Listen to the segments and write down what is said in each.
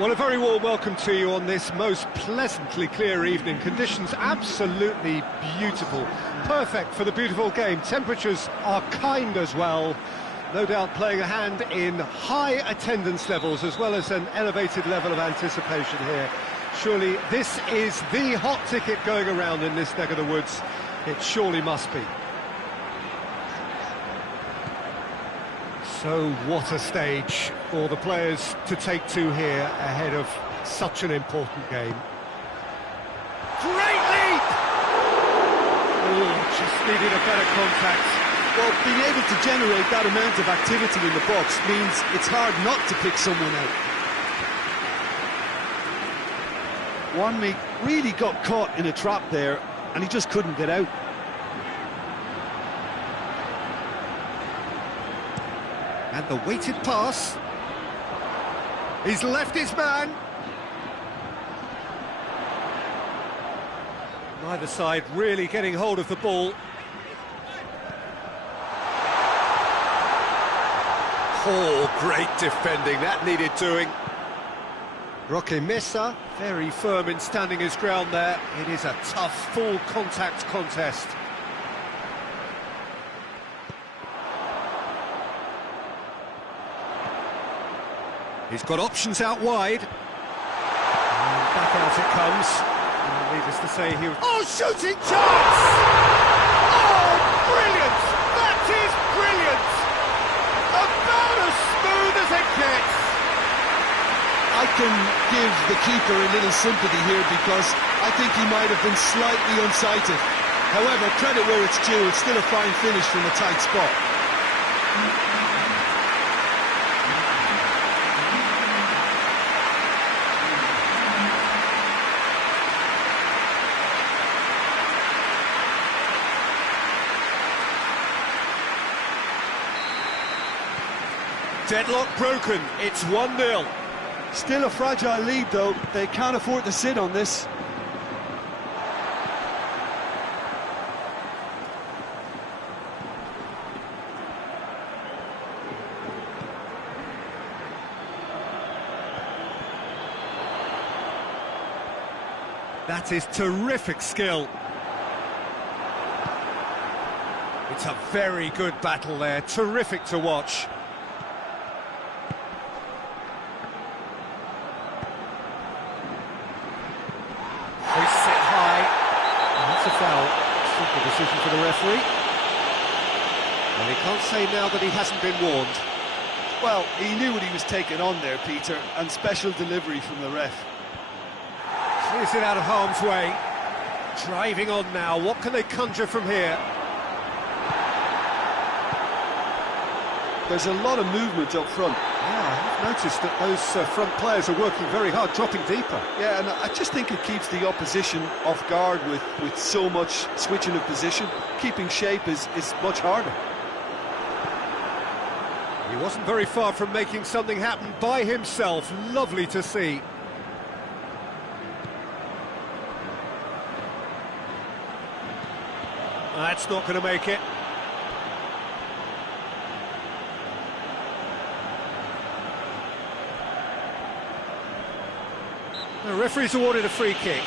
Well, a very warm welcome to you on this most pleasantly clear evening. Conditions absolutely beautiful. Perfect for the beautiful game. Temperatures are kind as well. No doubt playing a hand in high attendance levels as well as an elevated level of anticipation here. Surely this is the hot ticket going around in this neck of the woods. It surely must be. So what a stage for the players to take to here ahead of such an important game. Great leap! Oh, just needed a better contact. Well, being able to generate that amount of activity in the box means it's hard not to pick someone out. Wanmi really got caught in a trap there, and he just couldn't get out. And the weighted pass. He's left his man. Neither side really getting hold of the ball. Oh, great defending, that needed doing. Roque Mesa, very firm in standing his ground there. It is a tough, full contact contest. He's got options out wide. And back out it comes. And needless to say, he was... Oh, shooting chance! Oh, brilliant! That is brilliant! About as smooth as it gets. I can give the keeper a little sympathy here because I think he might have been slightly unsighted. However, credit where it's due, it's still a fine finish from a tight spot. Deadlock broken, it's 1-0. Still a fragile lead though, they can't afford to sit on this. That is terrific skill. It's a very good battle there, terrific to watch. A foul. Simple decision for the referee. Well, he can't say now that he hasn't been warned. Well, he knew what he was taking on there, Peter, and special delivery from the ref. Clears it out of harm's way. Driving on now, what can they conjure from here? There's a lot of movement up front. Yeah, I've noticed that those front players are working very hard, dropping deeper. Yeah, and I just think it keeps the opposition off guard with so much switching of position. Keeping shape is much harder. He wasn't very far from making something happen by himself. Lovely to see. That's not going to make it. The referee's awarded a free kick.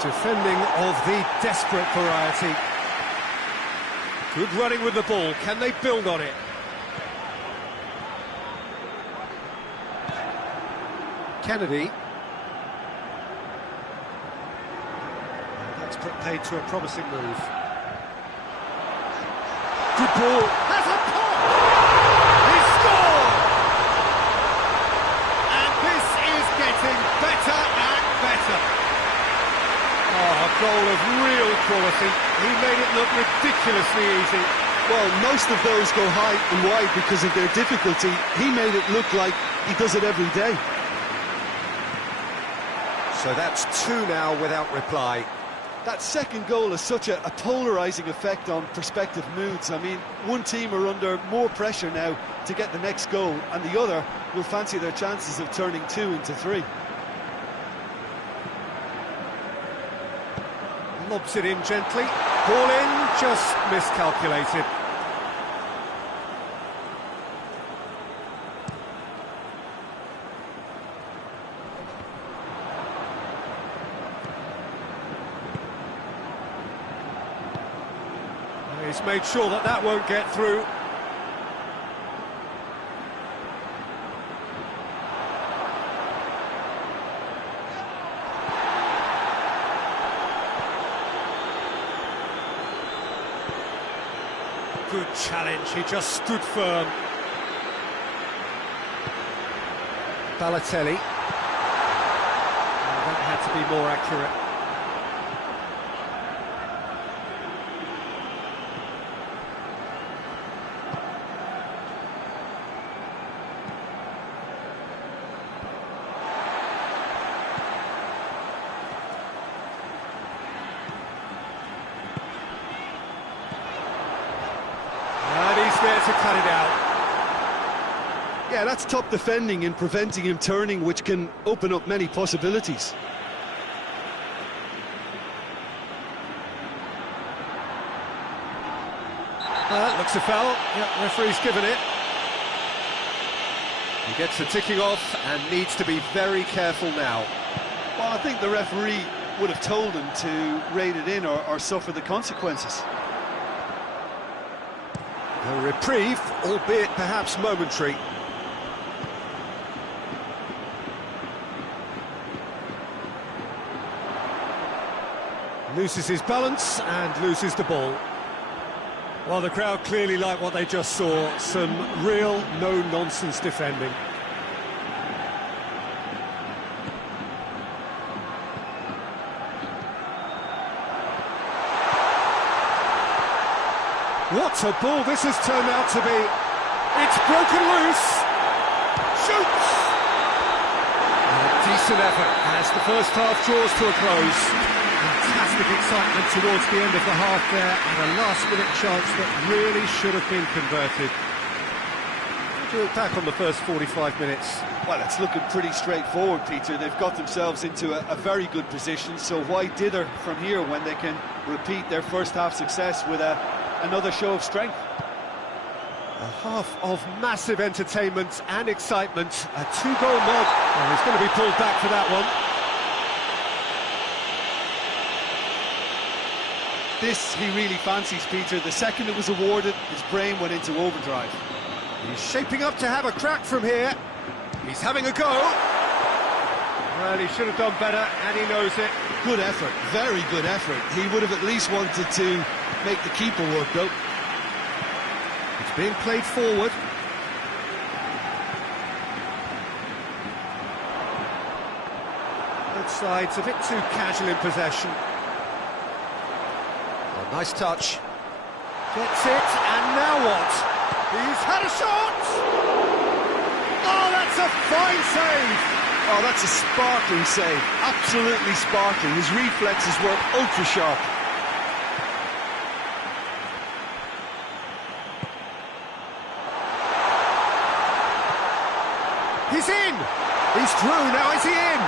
Defending of the desperate variety. Good running with the ball. Can they build on it? Kennedy. Paid to a promising move. Good ball. Has a pop! He scored! And this is getting better and better. Oh, a goal of real quality. He made it look ridiculously easy. Well, most of those go high and wide because of their difficulty. He made it look like he does it every day. So that's 2 now without reply. That second goal has such a polarising effect on prospective moods. I mean, one team are under more pressure now to get the next goal, and the other will fancy their chances of turning 2 into 3. Lobs it in gently. Ball in, just miscalculated. He's made sure that that won't get through. Good challenge, he just stood firm. Balotelli. Oh, that had to be more accurate. There to cut it out. Yeah, that's top defending and preventing him turning, which can open up many possibilities. Looks a foul. Yeah, referee's given it. He gets the ticking off and needs to be very careful now. Well, I think the referee would have told him to rate it in or suffer the consequences. A reprieve, albeit perhaps momentary. Loses his balance and loses the ball. Well, the crowd clearly like what they just saw. Some real no-nonsense defending. What a ball this has turned out to be. It's broken loose. Shoots! A decent effort as the first half draws to a close. Fantastic excitement towards the end of the half there, and a last-minute chance that really should have been converted. How do you look back on the first 45 minutes? Well, it's looking pretty straightforward, Peter. They've got themselves into a very good position, so why dither from here when they can repeat their first half success with another show of strength? A half of massive entertainment and excitement. A two-goal nod. Well, he's going to be pulled back for that one. This he really fancies, Peter. The second it was awarded, his brain went into overdrive. He's shaping up to have a crack from here. He's having a go. Well, he should have done better, and he knows it. Good effort, very good effort. He would have at least wanted to make the keeper work, though. It's being played forward. Both sides a bit too casual in possession. Oh, nice touch. Gets it, and now what? He's had a shot! Oh, that's a fine save! Oh, that's a sparkling save. Absolutely sparkling. His reflexes were ultra sharp. He's in! He's through, now is he in?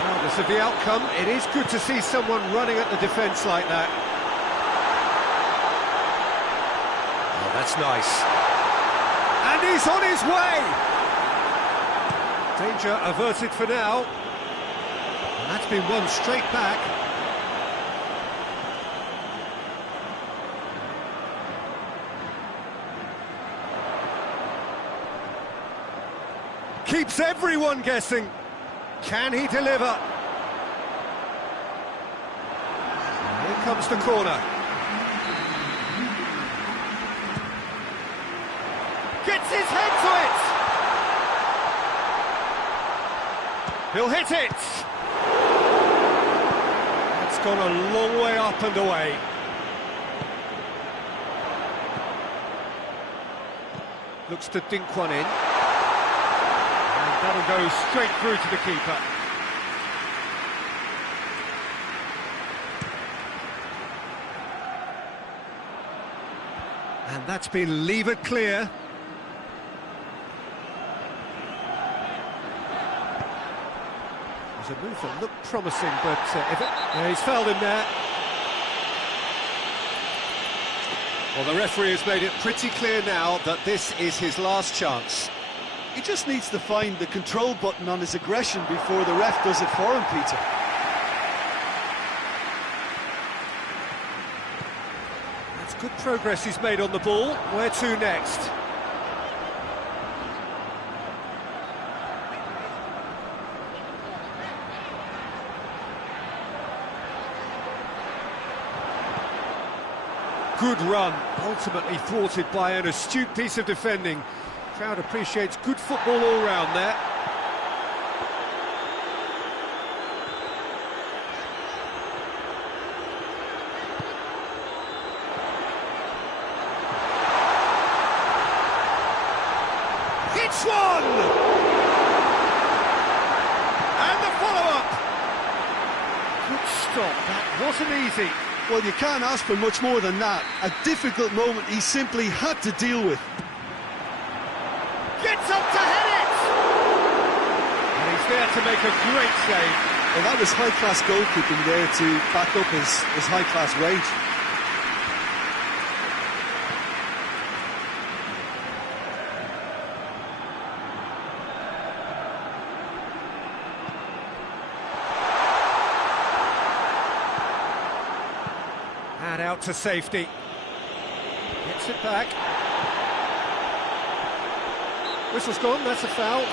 Regardless of the outcome, it is good to see someone running at the defence like that. Oh, that's nice. And he's on his way! Danger averted for now. And that's been won straight back. Keeps everyone guessing. Can he deliver? Here comes the corner. Gets his head to it! He'll hit it! It's gone a long way up and away. Looks to dink one in. That'll go straight through to the keeper. And that's been levered clear. was a move that looked promising, but yeah, he's fouled him there. Well, the referee has made it pretty clear now that this is his last chance. He just needs to find the control button on his aggression before the ref does it for him, Peter. That's good progress he's made on the ball. Where to next? Good run, ultimately thwarted by an astute piece of defending. Crowd appreciates good football all round there. Hits one! And the follow-up! Good stop, that wasn't easy. Well, you can't ask for much more than that. A difficult moment he simply had to deal with. Gets up to head it! And he's there to make a great save. Well, that was high-class goalkeeping there to back up his high-class rage. And out to safety. Gets it back. Whistle's gone, that's a foul.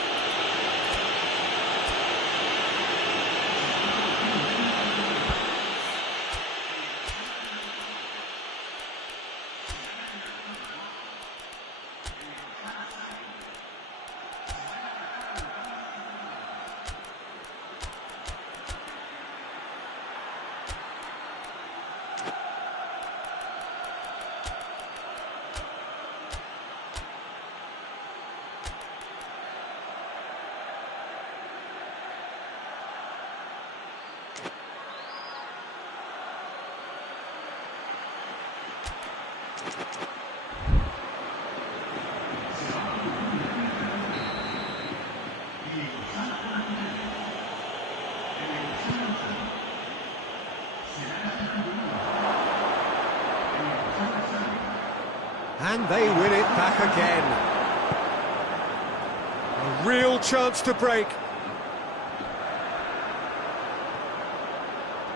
And they win it back again. A real chance to break.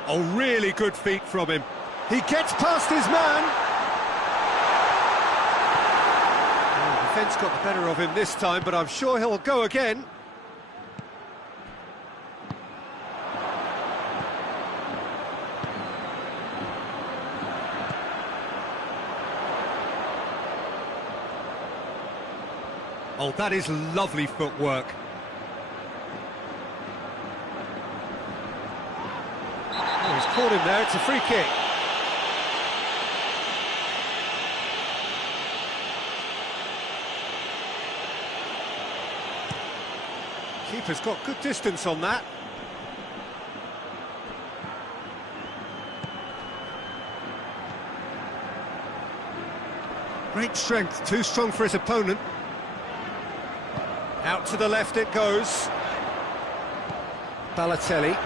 Oh, really good feet from him. He gets past his man. Oh, the defence got the better of him this time, but I'm sure he'll go again. Oh, that is lovely footwork. Oh, he's caught him there, it's a free kick. Keeper's got good distance on that. Great strength, too strong for his opponent. Out to the left it goes. Balotelli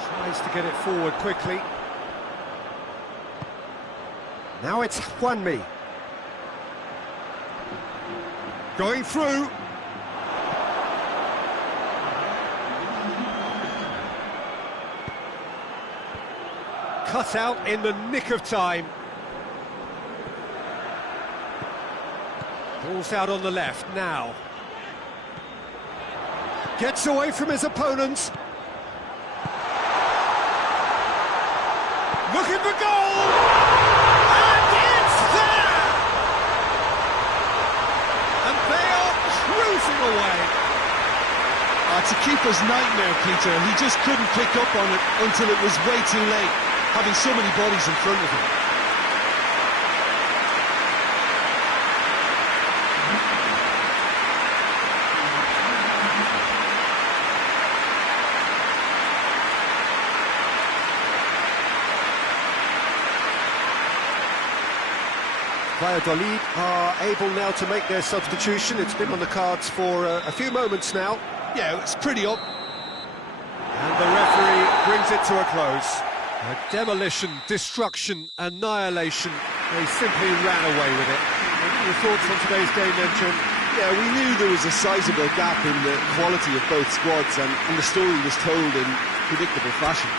tries to get it forward quickly. Now it's Juanmi. Going through. Cut out in the nick of time. Ball's out on the left now. Gets away from his opponents. Looking for goal! And it's there! And they are cruising away. It's a keeper's nightmare, Peter. He just couldn't pick up on it until it was way too late, having so many bodies in front of him. Valladolid are able now to make their substitution. It's been on the cards for a few moments now. Yeah, it's pretty And the referee brings it to a close. A demolition, destruction, annihilation. They simply ran away with it. Your thoughts on today's game then, Jim? Yeah, we knew there was a sizable gap in the quality of both squads, and the story was told in predictable fashion.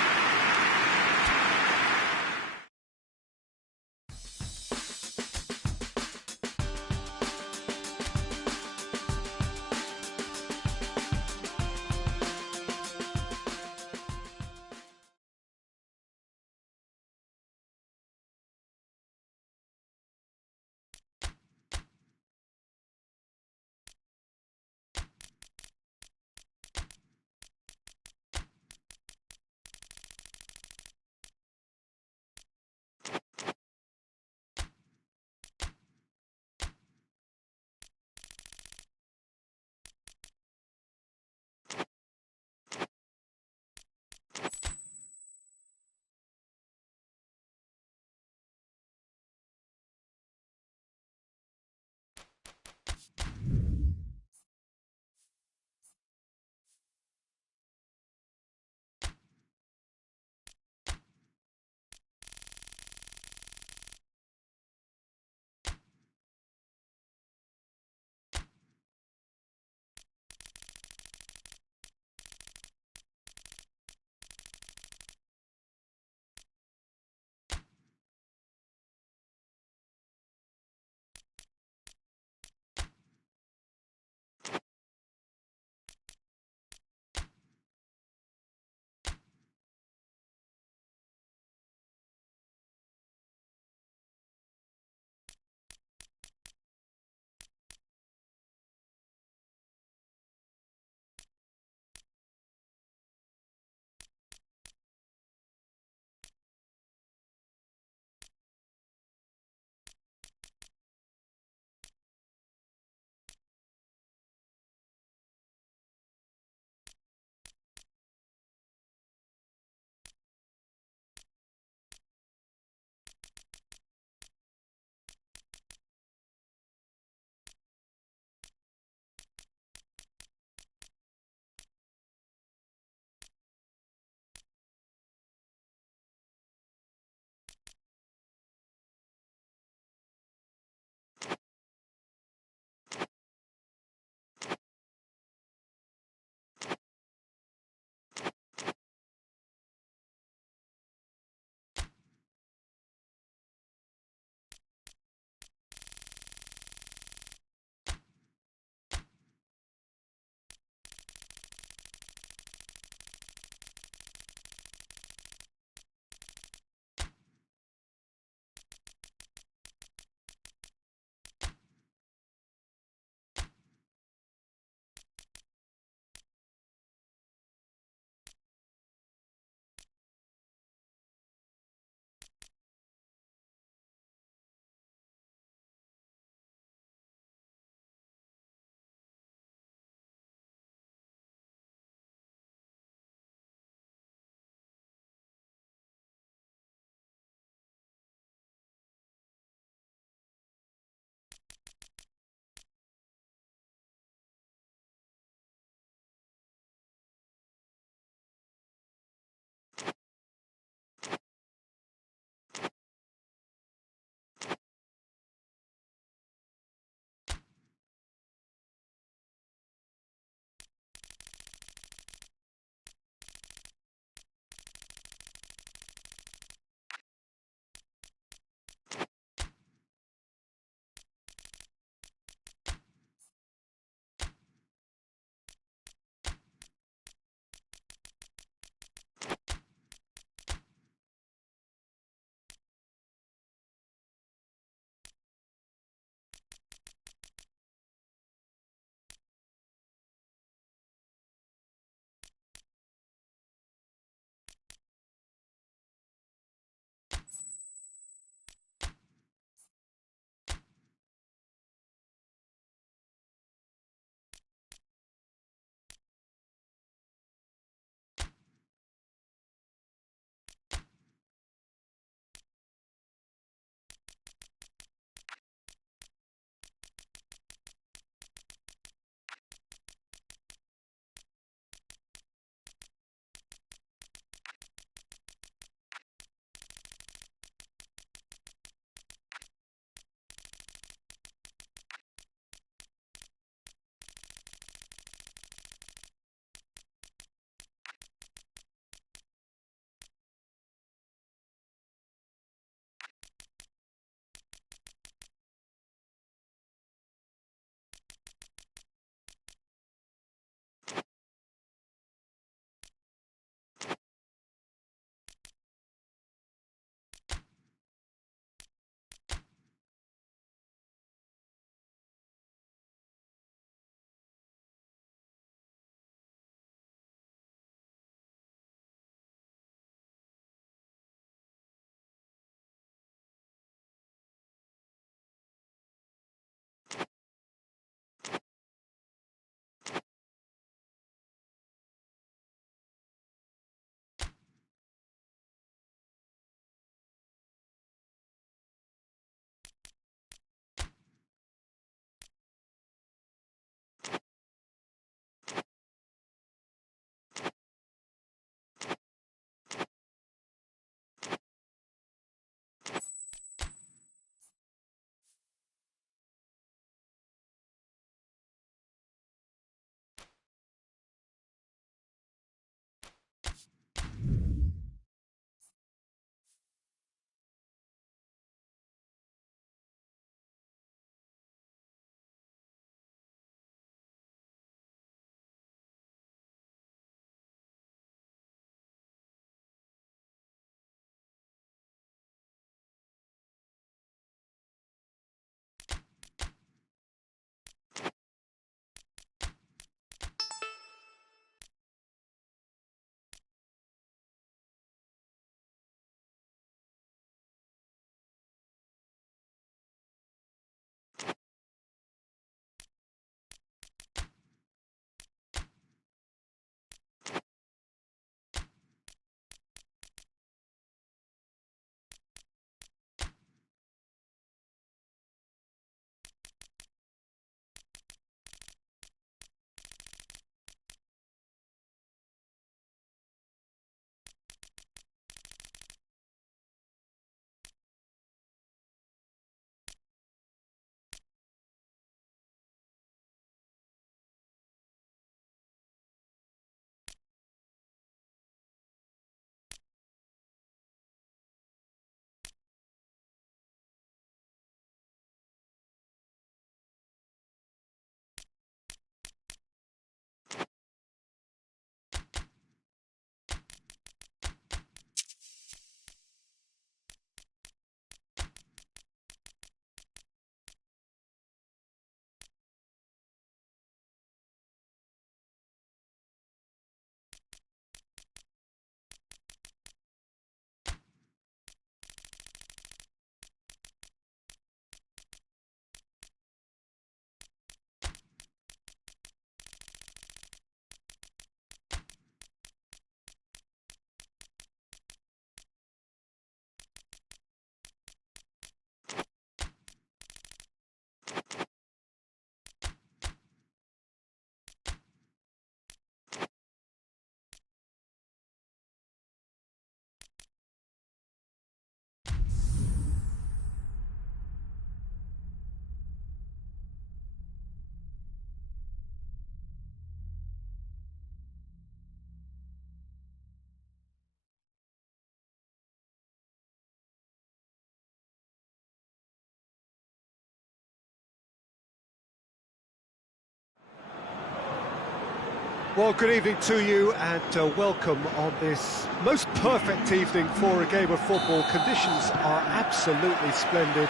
Well, good evening to you and welcome on this most perfect evening for a game of football. Conditions are absolutely splendid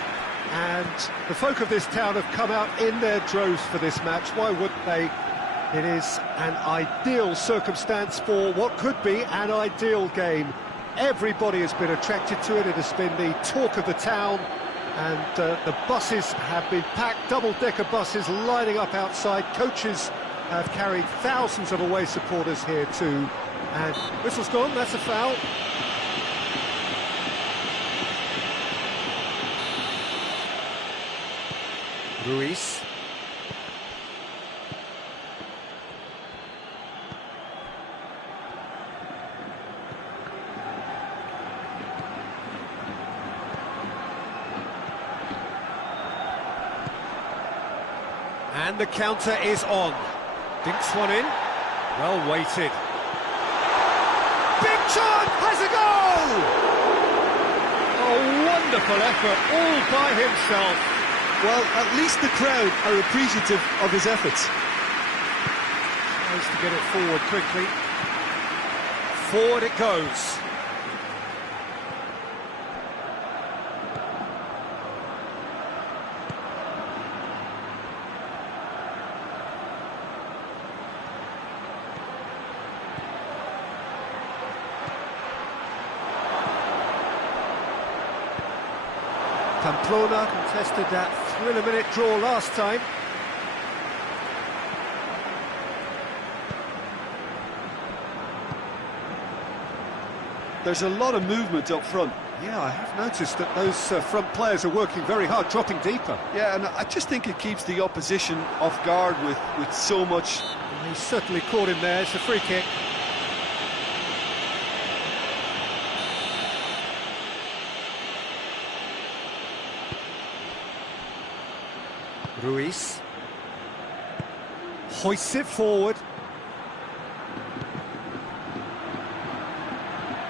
and the folk of this town have come out in their droves for this match. Why wouldn't they? It is an ideal circumstance for what could be an ideal game. Everybody has been attracted to it. It has been the talk of the town, and the buses have been packed, double-decker buses lining up outside. Coaches have carried thousands of away supporters here too. And whistle's gone, that's a foul. Ruiz. And the counter is on. Dinks one in. Well weighted. Big chance! Has a goal! A wonderful effort, all by himself. Well, at least the crowd are appreciative of his efforts. Tries to get it forward quickly. Forward it goes. Pamplona contested that thriller-minute draw last time. There's a lot of movement up front. Yeah, I have noticed that those front players are working very hard, dropping deeper. Yeah, and I just think it keeps the opposition off guard with so much. Well, he's certainly caught him there. It's a free kick. Ruiz hoists it forward.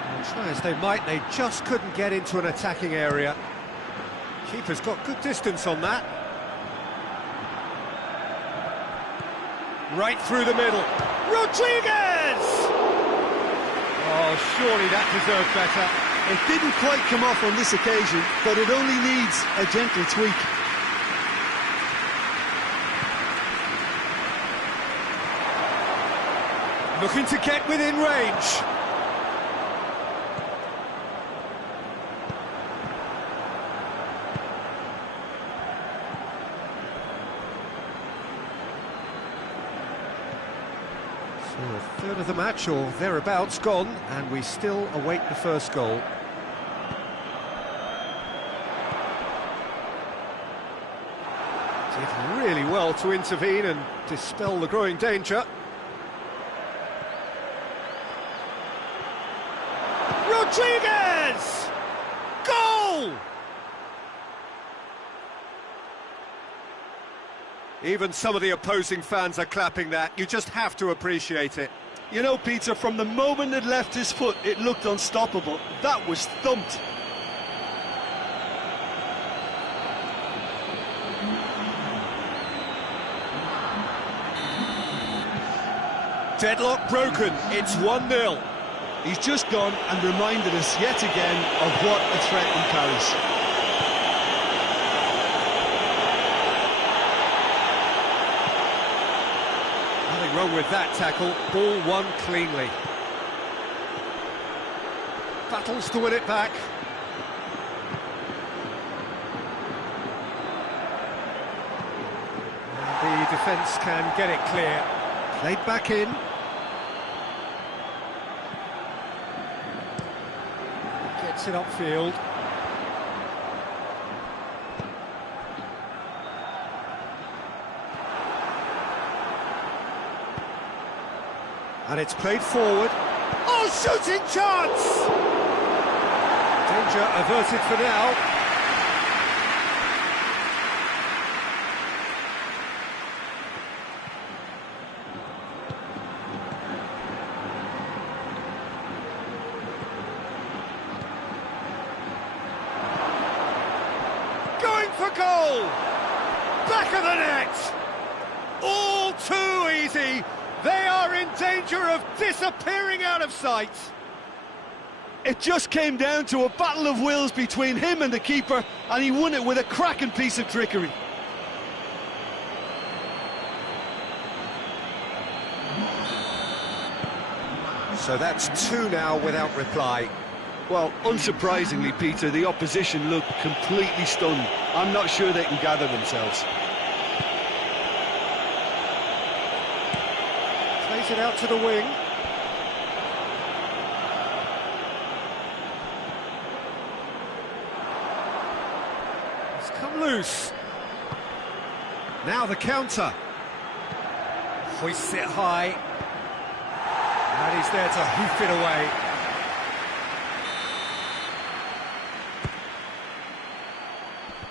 And try as they might, they just couldn't get into an attacking area. Keeper's got good distance on that. Right through the middle. Rodriguez! Oh, surely that deserved better. It didn't quite come off on this occasion, but it only needs a gentle tweak. Looking to get within range. So a third of the match or thereabouts gone, and we still await the first goal. Did really well to intervene and dispel the growing danger. Rodriguez! Goal! Even some of the opposing fans are clapping that. You just have to appreciate it. You know, Peter, from the moment it left his foot, it looked unstoppable. That was thumped. Deadlock broken. It's 1-0. He's just gone and reminded us yet again of what a threat he carries. Nothing wrong with that tackle. Ball won cleanly. Battles to win it back. And the defence can get it clear. Played back in. Gets it upfield. And it's played forward. Oh, shooting chance! Danger averted for now. For goal! Back of the net! All too easy! They are in danger of disappearing out of sight. It just came down to a battle of wills between him and the keeper, and he won it with a cracking piece of trickery. So that's two now without reply. Well, unsurprisingly, Peter, the opposition looked completely stunned. I'm not sure they can gather themselves. Plays it out to the wing. It's come loose. Now the counter. Hoists it high. And he's there to hoof it away.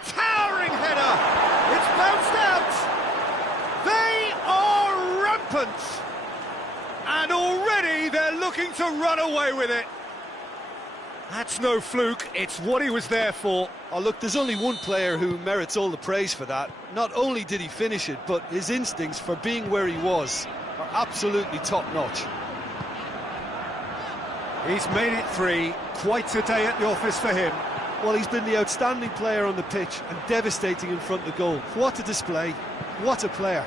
Towering header! It's bounced out! They are rampant! And already they're looking to run away with it. That's no fluke, it's what he was there for. Oh, look, there's only one player who merits all the praise for that. Not only did he finish it, but his instincts for being where he was are absolutely top-notch. He's made it three, quite a day at the office for him. Well, he's been the outstanding player on the pitch and devastating in front of the goal. What a display, what a player.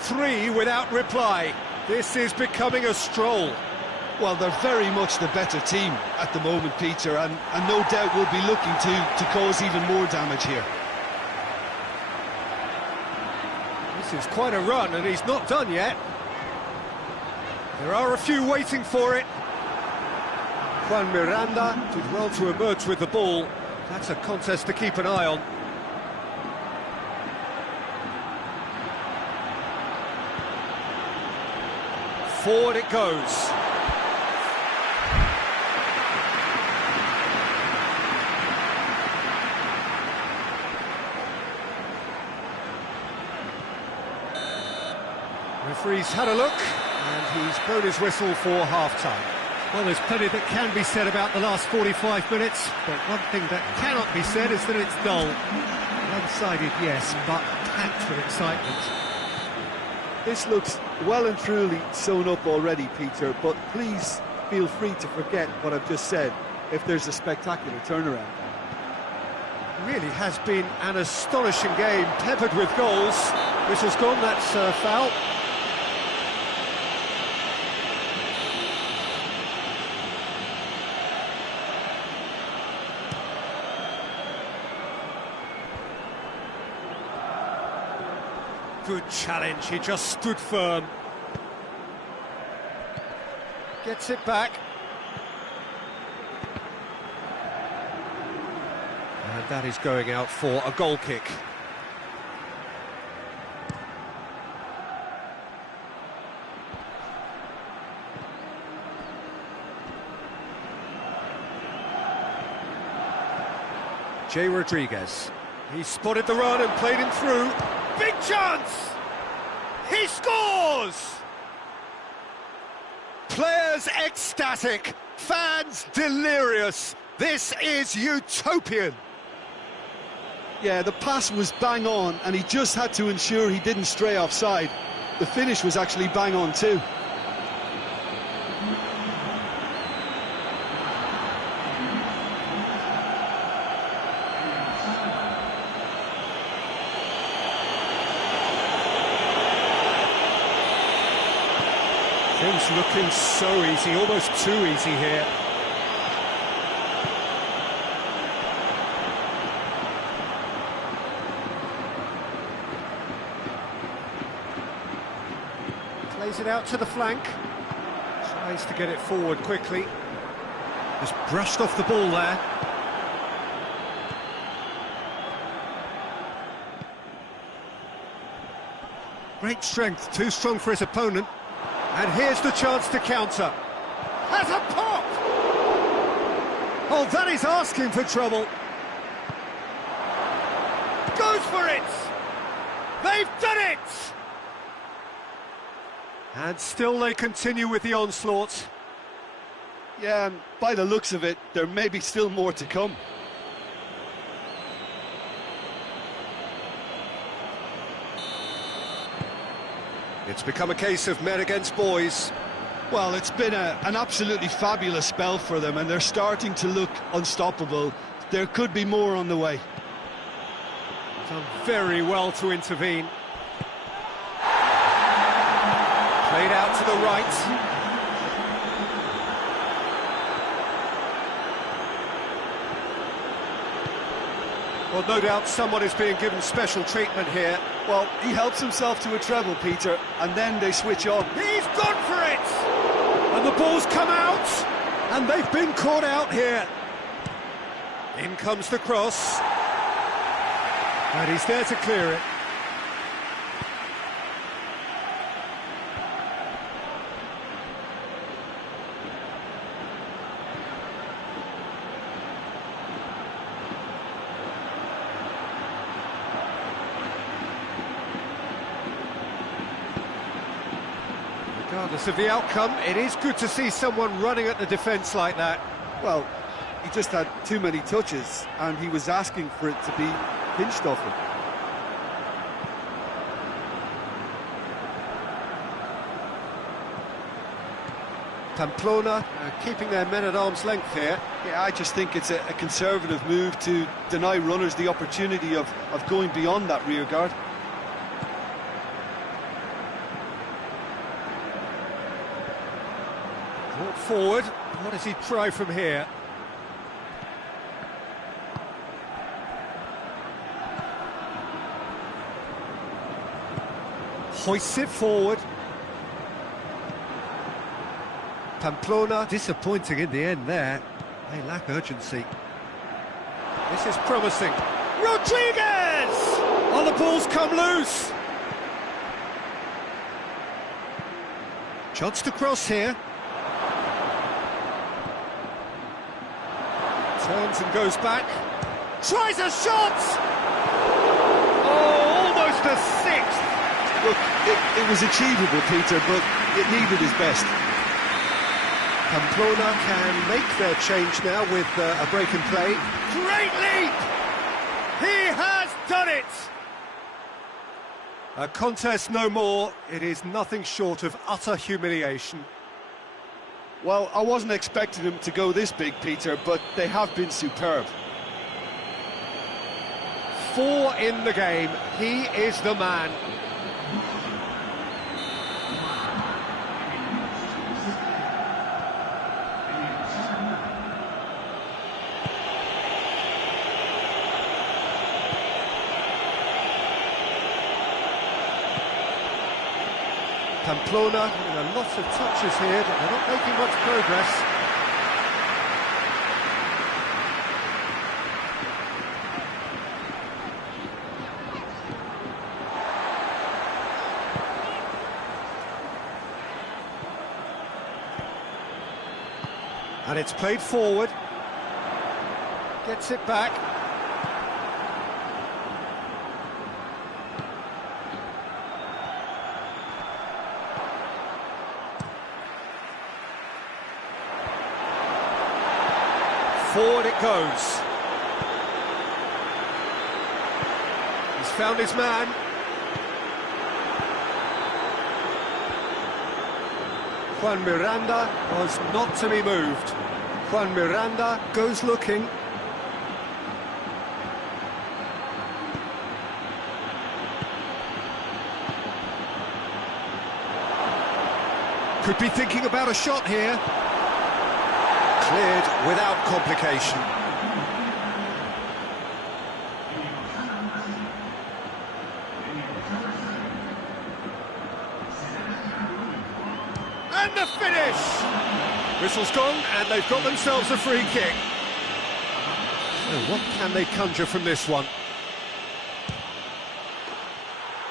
Three without reply. This is becoming a stroll. Well, they're very much the better team at the moment, Peter, and no doubt will be looking to cause even more damage here. This is quite a run, and he's not done yet. There are a few waiting for it. Juan Miranda did well to emerge with the ball. That's a contest to keep an eye on. Forward it goes. Referee's had a look, and he's blown his whistle for half-time. Well, there's plenty that can be said about the last 45 minutes, but one thing that cannot be said is that it's dull. One-sided, yes, but packed with excitement. This looks well and truly sewn up already, Peter, but please feel free to forget what I've just said if there's a spectacular turnaround. It really has been an astonishing game, peppered with goals. Whistle's gone, that's foul. Good challenge, he just stood firm. Gets it back. And that is going out for a goal kick. Jay Rodriguez. He spotted the run and played him through. Big chance! He scores! Players ecstatic, fans delirious. This is utopian. Yeah, the pass was bang on, and he just had to ensure he didn't stray offside. The finish was actually bang on too. Things looking so easy, almost too easy here. Plays it out to the flank. Tries to get it forward quickly. Just brushed off the ball there. Great strength, too strong for his opponent. And here's the chance to counter. Has a pop! Oh, that is asking for trouble. Goes for it! They've done it! And still they continue with the onslaught. Yeah, and by the looks of it, there may be still more to come. It's become a case of men against boys. Well, it's been an absolutely fabulous spell for them, and they're starting to look unstoppable. There could be more on the way. Done very well to intervene. Played out to the right. Well, no doubt someone is being given special treatment here. Well, he helps himself to a treble, Peter, and then they switch on. He's gone for it! And the ball's come out, and they've been caught out here. In comes the cross. And he's there to clear it. Regardless of the outcome, it is good to see someone running at the defence like that. Well, he just had too many touches, and he was asking for it to be pinched off him. Pamplona keeping their men at arm's length here. Yeah, I just think it's a conservative move to deny runners the opportunity of going beyond that rear guard. Brought forward. What does he try from here? Hoists it forward. Pamplona disappointing in the end there. They lack urgency. This is promising. Rodriguez! Oh, the ball's come loose. Chance to cross here. Turns and goes back. Tries a shot! Oh, almost a sixth. Look, it was achievable, Peter, but it needed his best. Pamplona can make their change now with a break in play. Great leap! He has done it! A contest no more. It is nothing short of utter humiliation. Well, I wasn't expecting him to go this big, Peter, but they have been superb. 4 in the game. He is the man. Pamplona having a lot of touches here, but they're not making much progress. And it's played forward. Gets it back. Forward it goes. He's found his man. Juan Miranda was not to be moved. Juan Miranda goes looking. Could be thinking about a shot here. Cleared without complication. And the finish! Whistle's gone, and they've got themselves a free kick. So what can they conjure from this one?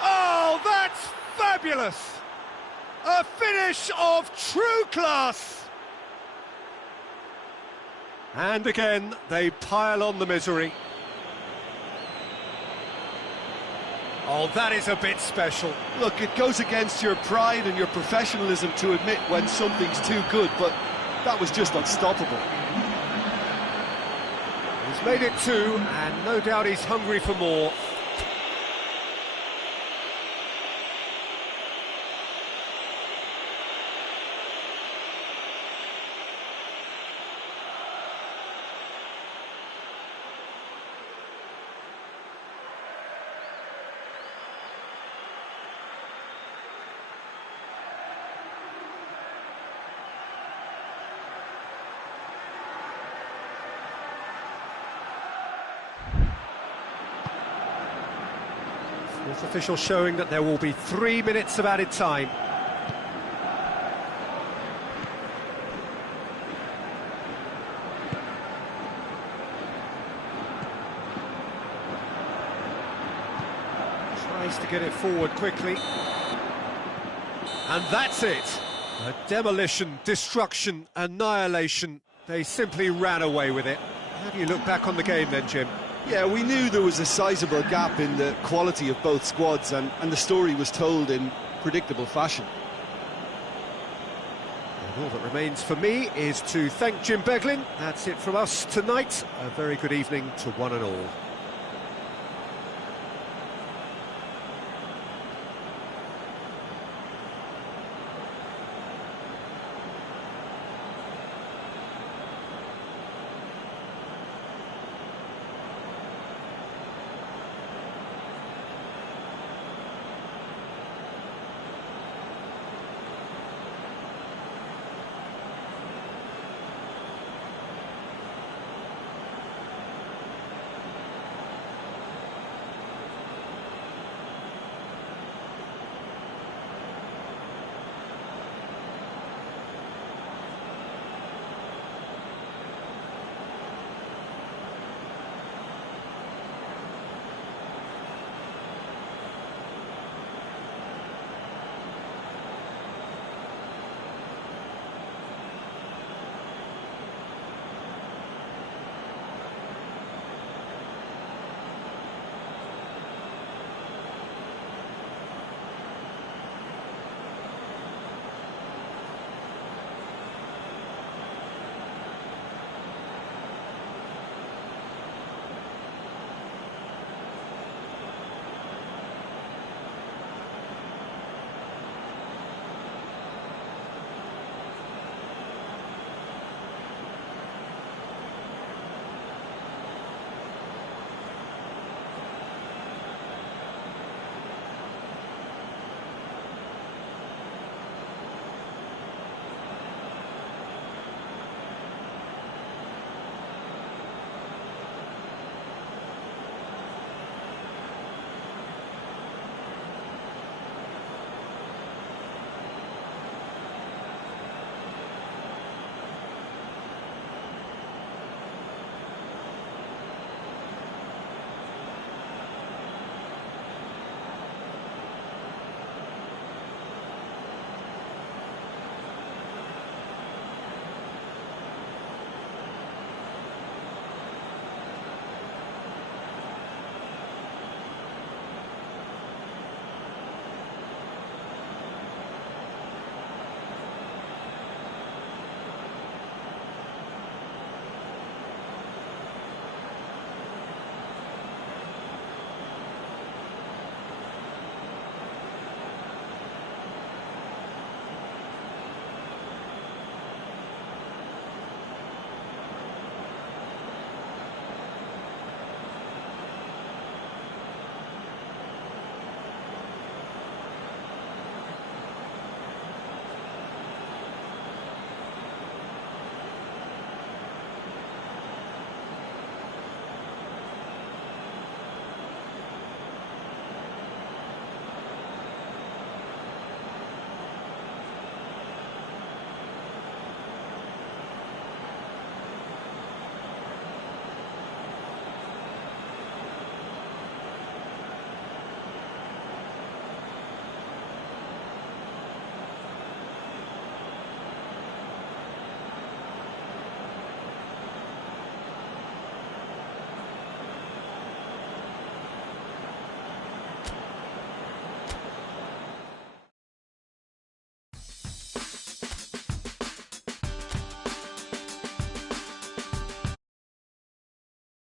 Oh, that's fabulous! A finish of true class! And again, they pile on the misery. Oh, that is a bit special. Look, it goes against your pride and your professionalism to admit when something's too good, but that was just unstoppable. He's made it 2, and no doubt he's hungry for more. Fourth official showing that there will be 3 minutes of added time. Tries to get it forward quickly. And that's it! A demolition, destruction, annihilation. They simply ran away with it. How do you look back on the game then, Jim? Yeah, we knew there was a sizable gap in the quality of both squads, and the story was told in predictable fashion. And all that remains for me is to thank Jim Beglin. That's it from us tonight. A very good evening to one and all.